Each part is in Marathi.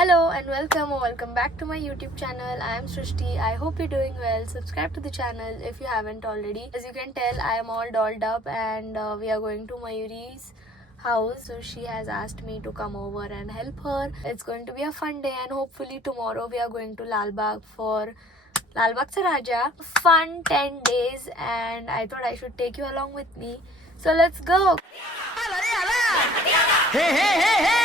Hello and welcome back to my YouTube channel. I am Srishti. I hope you're doing well. Subscribe to the channel if you haven't already. As you can tell, I am all dolled up and we are going to Mayuri's house. So she has asked me to come over and help her. It's going to be a fun day and hopefully tomorrow we are going to Lal Bagh for Lal Baghcha Raja. Fun 10 days and I thought I should take you along with me. So let's go. Hey, hey, hey, hey!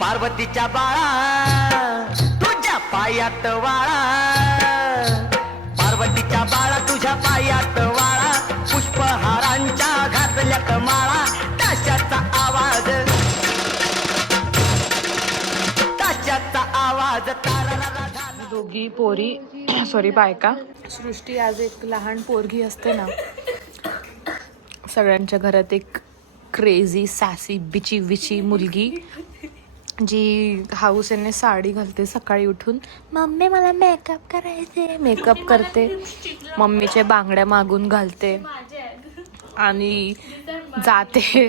पार्वतीच्या बाळा तुझ्या पायात वाळा पार्वतीच्या बाळा तुझ्या पायात वाळा पुष्पहारांच्या घातल्यात माळा ताशाचा आवाज तारा दोघी पोरी सॉरी बायका. सृष्टी आज एक लहान पोरगी असते ना, सगळ्यांच्या घरात एक क्रेझी सॅसी बिची विची मुलगी जी हाऊसेने साडी घालते सकाळी उठून. मम्मी मला मेकअप करायचे, मेकअप करते, मम्मीचे बांगड्या मागून घालते आणि जाते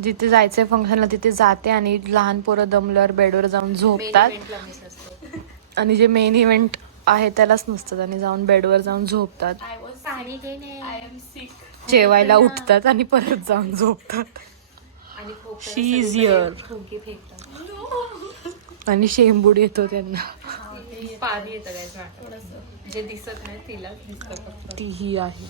जिथे जायचंय फंक्शनला तिथे जाते आणि लहान पोरं दमल्यावर बेडवर जाऊन झोपतात आणि जे मेन इव्हेंट आहे त्यालाच नसतात आणि जाऊन बेडवर जाऊन झोपतात, जेवायला उठतात आणि परत जाऊन झोपतात. शी इज हिअर आणि शेंबूड येतो त्यांना. पाणी येतं जे दिसत नाही तिला दिसत. तीही आहे.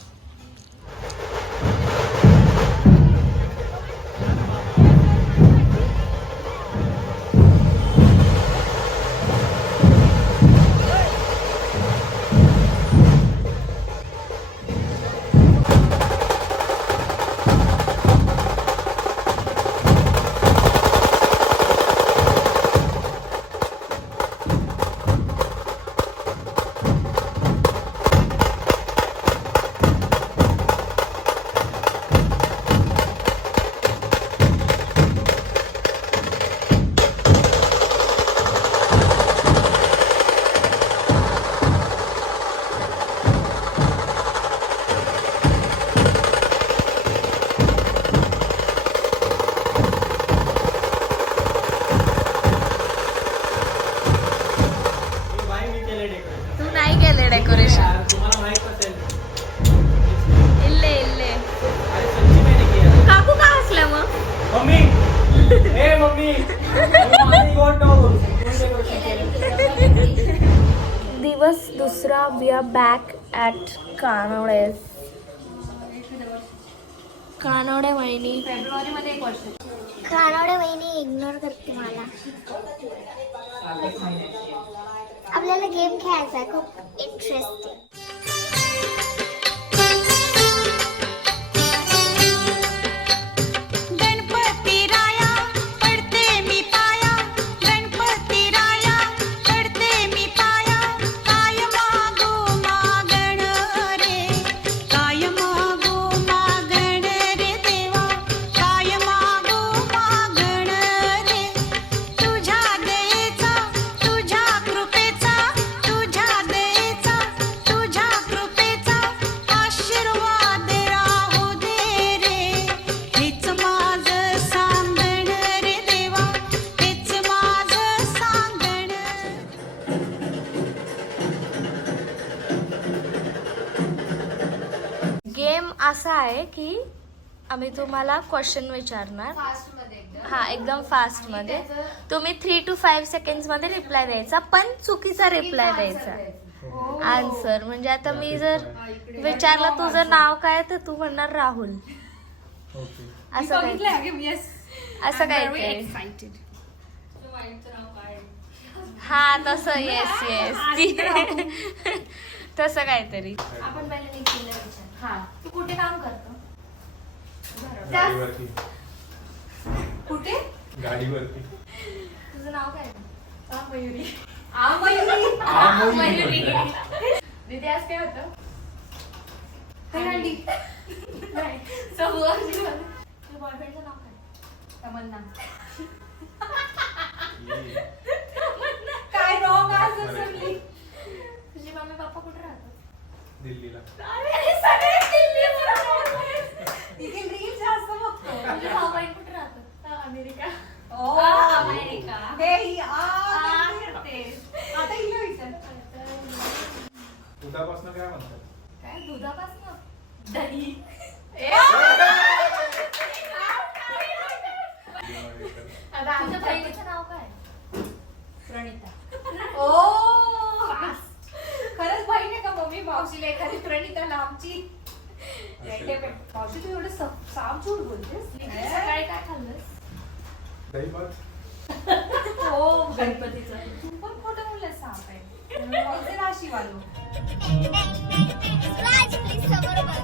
डेकोरेशन इल्ले इल्ले काकू का हसल्या मग? दिवस दुसरा. We are back at Kanwade. Kanwade वहिनी फेब्रुवारीमध्ये 1 वर्ष. कानवडे वहिनी इग्नोर करते मला. आपल्याला गेम खेळायचा आहे, खूप इंटरेस्टिंग. गेम असा आहे की आम्ही तुम्हाला क्वेश्चन विचारणार. हा, एकदम फास्ट मध्ये. तुम्ही 3 to 5 सेकंड मध्ये रिप्लाय द्यायचा, पण चुकीचा रिप्लाय द्यायचा. आन्सर म्हणजे आता मी जर विचारलं तुझं नाव काय तर तू म्हणणार राहुल. असं काय हा तसं. येस तसं काहीतरी. आपण पहिले निखिलला विचार. हा, तू कुठे काम करतो? कुठे? गाडीवरती. तुझं नाव काय? मयुरी दीदी आज काय होतं बॉयफ्रेंडचं नाव काय तमन्ना काय रॉंग आन्सर सगळी तुझे मम्मी पप्पा कुठे राहतात दिल्लीला. तिथे रील्स जास्त बघतो तुझे भाऊ बहीण कुठे राहतात अमेरिका अमेरिका हे आता हिला विचार दुधापासून काय म्हणतात? काय दुधापासून दही आता आमच्या बहिणीचं नाव काय प्रणिता ओ खरंच बहीण आहे का मम्मी मावशीला एखादी प्रणिता लांबची मावशी तू एवढं साफ झूट बोलतेस सकाळी काय खाल्लंस दहीभात. हो गणपतीचं तू पण खोटं बोललं साफ आहे मावशी राशी वालो राज प्लीज समोर बघ.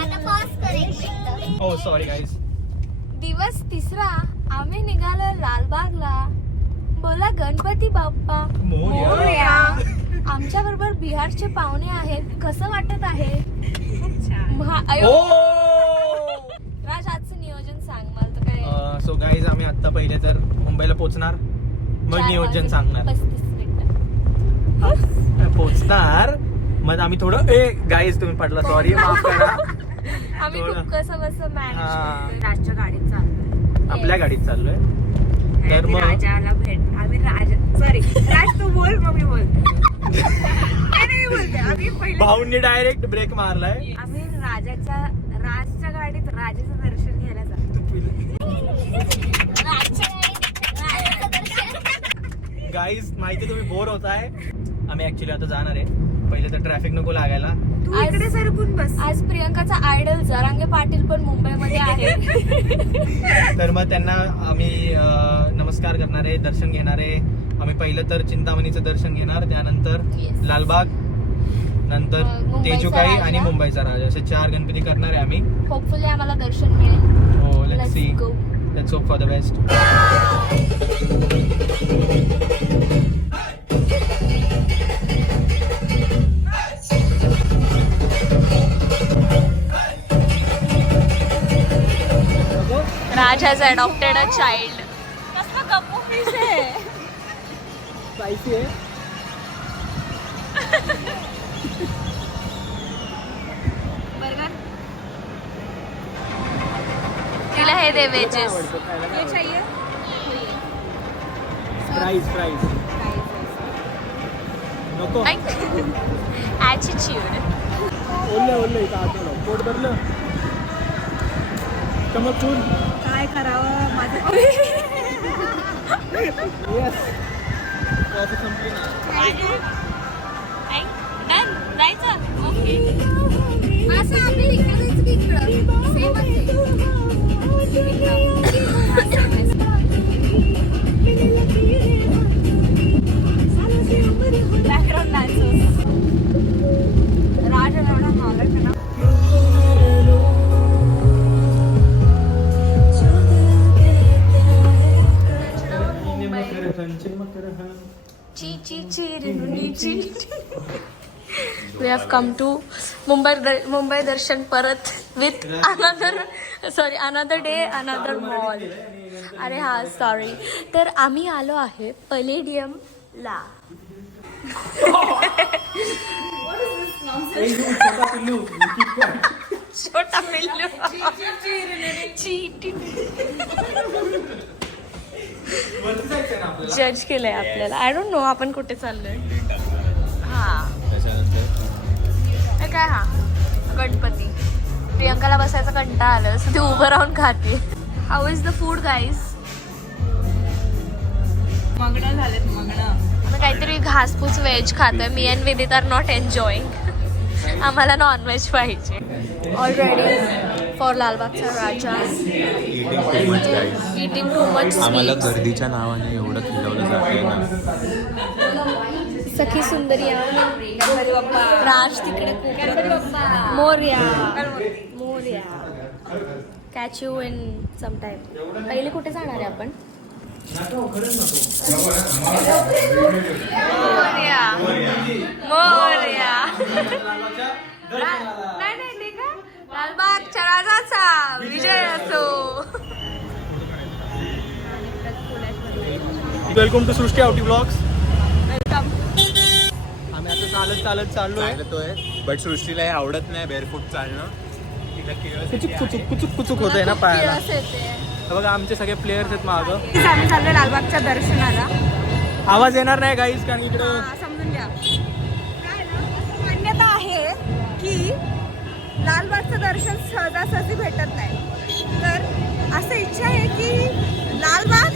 आता पॉज कर एक मिनिट. हो सॉरी गाईज. दिवस तिसरा आम्ही निघालो लालबागला. बोला गणपती बाप्पा मोरया. आमच्या बरोबर बिहारचे पाहुणे आहेत. कसं वाटत आहे राज आजचं नियोजन सांग मला तर काय सो गाईज आम्ही आता पहिले तर मुंबईला पोहोचणार मग 4 नियोजन वाजून सांगणार 35 मिनिटं. पोहोचणार मग आम्ही थोडं गाईज तुम्ही पडला सॉरी माफ करा. आम्ही खूप कसं बसं मॅनेज हा. करतोय. राजच्या गाडीत चाललोय आपल्या गाडीत चाललोय तर मग राजाला भेट आम्ही सॉरी राज तू बोल मग मी बोलते मी बोलते आम्ही पहिले भाऊंनी डायरेक्ट ब्रेक मारलाय. आम्ही राजच्या गाडीत राजाचं दर्शन घ्यायला जातो राजच्या गाडीत राजाचं दर्शन. गाईज माहिती तुम्ही बोर होताय. आम्ही ऍक्च्युली आता जाणार आहे. पहिले तर ट्रॅफिक नको लागायला. तू इकडे सरकून बस आज प्रियंकाचा आयडल जरांगे पाटील पण मुंबईमध्ये आहे. तर मग त्यांना आम्ही नमस्कार करणार आहे दर्शन घेणार आहे. आम्ही पहिलं तर चिंतामणीचं दर्शन घेणार त्यानंतर Yes. लालबाग नंतर मुंबईचा तेजुकाई राजा. आणि मुंबईचा राजा असे 4 गणपती करणार आहे आम्ही. होपफुली आम्हाला दर्शन मिळेल. हो let's Let's see go. Let's hope for the best. Raj has adopted a child. कसला गप्पू फिश आहे. स्पाइसी आहे. तिला हे दे वेजेस. प्राइस नको ॲटिट्यूड. ओले इथं आतलं पोट भरलं चमकून काय करावं माझं कॉफी संपली ना. जायचं ओके. असं आम्ही इकडे सेमच बॅकग्राऊंड डान्सर्स. राज एवढा नॉलेज आहे ना. We have come to Mumbai Darshan परत with another day, another mall. अरे हा सॉरी. तर आम्ही आलो आहे पलेडियम ला. छोटा पिल्लू जज केलंय आपल्याला. आय डोंट नो आपण कुठे चाललोय. हा काय हा गणपती. प्रियंकाला बसायचा कंटाळा आलं सो ती उभं राहून खाते. How is the food guys. मगणं झालेत मगणं. आम्ही काहीतरी घासपूस व्हेज खातोय. मी and Vidit are not enjoying. आम्हाला नॉनव्हेज पाहिजे. ऑलरेडी फॉर लालबागचा राजा इटिंग टू मच. आम्हाला गर्दीच्या नावाने एवढं खिलवलं जाते ना. सखी सुंदरिया राज तिकडे मोर्या catch you in some time. पहिले कुठे जाणार आहे आपण? नाही का लालबागच्या राजाचा विजय असो. Welcome to Srushti Awati blogs. आम्ही आता चाललोय बट सृष्टीला हे आवडत नाही बेअरफूट चालणं. कुचुक होत आहे ना पायाला. बघा आमचे सगळे प्लेयर्स आहेत मागं. आम्ही चाललो लालबागच्या दर्शनाला. आवाज येणार नाही गाईज कारण इकडे समजून घ्या. काय ना मान्यता आहे की लालबागचं दर्शन सहजासहजी भेटत नाही. तर असं इच्छा आहे की लालबाग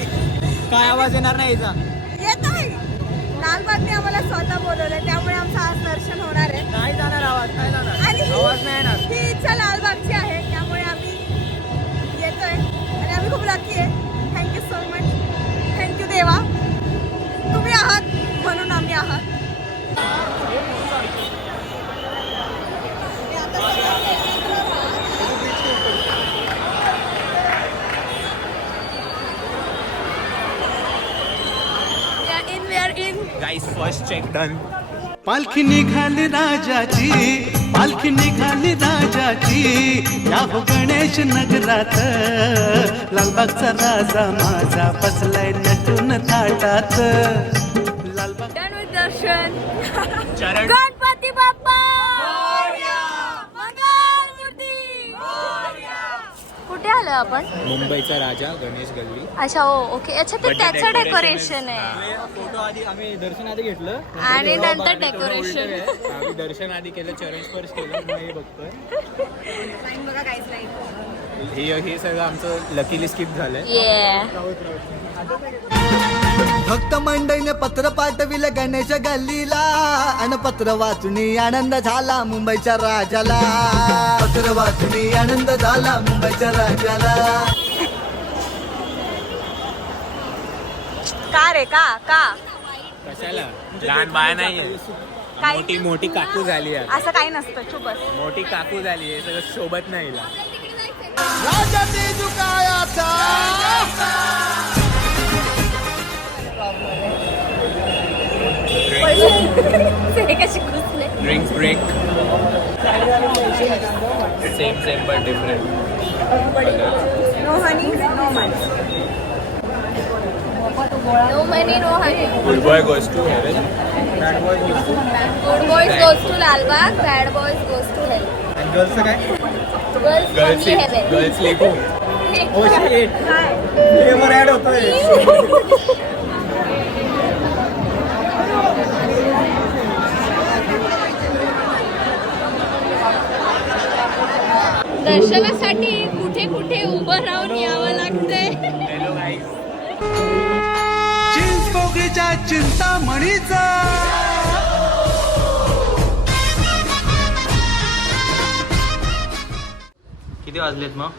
काय आवाज येणार नाही याचा. येत आहे. लालबागने आम्हाला स्वतः बोलवलंय त्यामुळे आमचं आज दर्शन होणार आहे. नाही जाणार आवाज नाही जाणार आणि आवाज नाही येणार. ही इच्छा लालबागची आहे त्यामुळे आम्ही येतोय आणि आम्ही खूप लकी आहे. Thank you so much. थँक्यू देवा. तुम्ही आहात म्हणून आम्ही आहात. Guys first check done. पालखी निघाली राजाची, पालखी निघाली राजाची, या हो गणेश नगरात. लालबागचा राजा माझा बसलाय नटून थाटात. लालबाग डन विथ दर्शन. चरण गणपती बाप्पा मंगलमूर्ती. कुठे आलो आपण? मुंबईचा राजा गणेश गल्ली. अच्छा हो ओके. अच्छा ते त्याचं डेकोरेशन आहे. फोटो आधी आम्ही दर्शन आधी घेतलं आणि नंतर डेकोरेशन. आम्ही दर्शन आधी केलं चरण स्पर्श केलं मग हे बघतोय. लाईन बघा काहीच नाही. हे सगळं आमचं लकीली स्किप झालंय. भक्त मंडळीने पत्र पाठविलं गणेश गल्लीला आणि पत्र वाचून आनंद झाला मुंबईच्या राजाला. पत्र वाचून आनंद झाला मुंबईच्या राजाला. का रे का का कशाला लहान बाया नाहीये. मोठी मोठी काकू झाली आहे. असं काही नसतं. चुप बस. मोठी काकू झाली आहे सगळं सोबत नाही हिला. राजा तेजुकायाचा drinks break. Same but different. No honey no money. No money, no honey. Good boy goes to heaven. Good boys goes to Lalbagh, bad boys goes to hell. आणि गर्ल्सचं काय? Girls only heaven. गर्ल्स लेको. Oh shit. फ्लेवर ऍड होतोय. दर्शनासाठी कुठे कुठे उभं राहून यावं लागतंय. Hello guys. चिंचपोकळीच्या चिंतामणीचा. किती वाजलेत मग?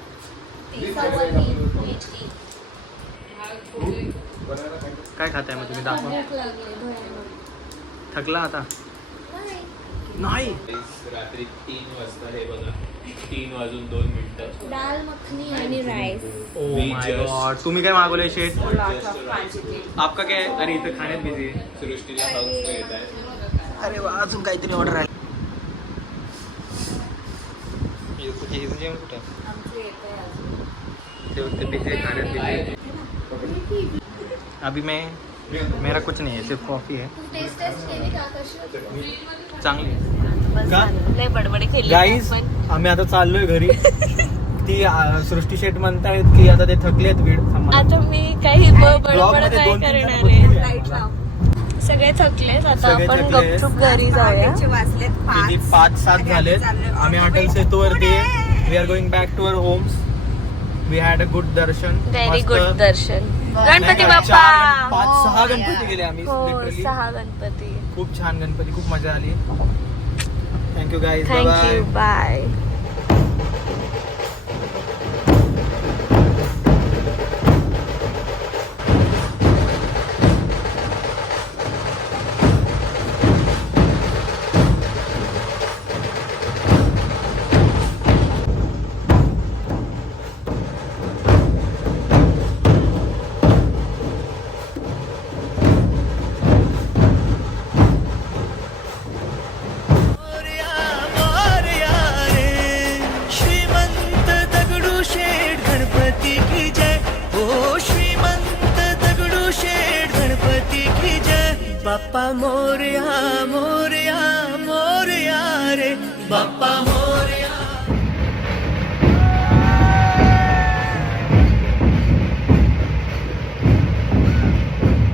काय खाताय मग तुम्ही? दाखवा. थकला आता? नाही. रात्री 3 वाजता हे बघा 3 वाजून 2 मिनिटं दाल मखनी आणि राईस. Oh my God. तुम्ही काय मागवलंय शेट? आपका काय? अरे इथं खाण्यात बिझी आहे. सृष्टीला हाऊस येत आहे. अरे वा अजून काहीतरी ऑर्डर आहे. जेवण कुठे? बिझी आहे खाण्यात बिझी. अभी मैं मेरा कुछ नहीं है सिर्फ कॉफी है. टेस्ट केली का? कशी होती? चांगली. लय बडबडी केली. गाईज आम्ही आता चाललोय घरी. ती सृष्टी शेट म्हणतायत की आता ते थकलेत वीड. आता मी काही बडबड मध्ये काय 2-3 करणार जण आहे. बसलेले लाईट लाव. आहेत. सगळे थकलेत आता. सगळे आपण थकलेत. गपचूप घरी जाऊया. वाजलेत किती 5-7 झालेत. आम्ही अटल सेतूवरती we are going back to our homes. We had a good darshan. Very मस्त. गुड दर्शन. गणपती बाप्पा. 5-6 गणपती गेले आम्ही. हो लिटरली 6 गणपती. खूप छान गणपती. खूप मजा आली. Thank you guys. Thank you. Bye. Bappa Morya Morya Morya रे बाप्पा मोरया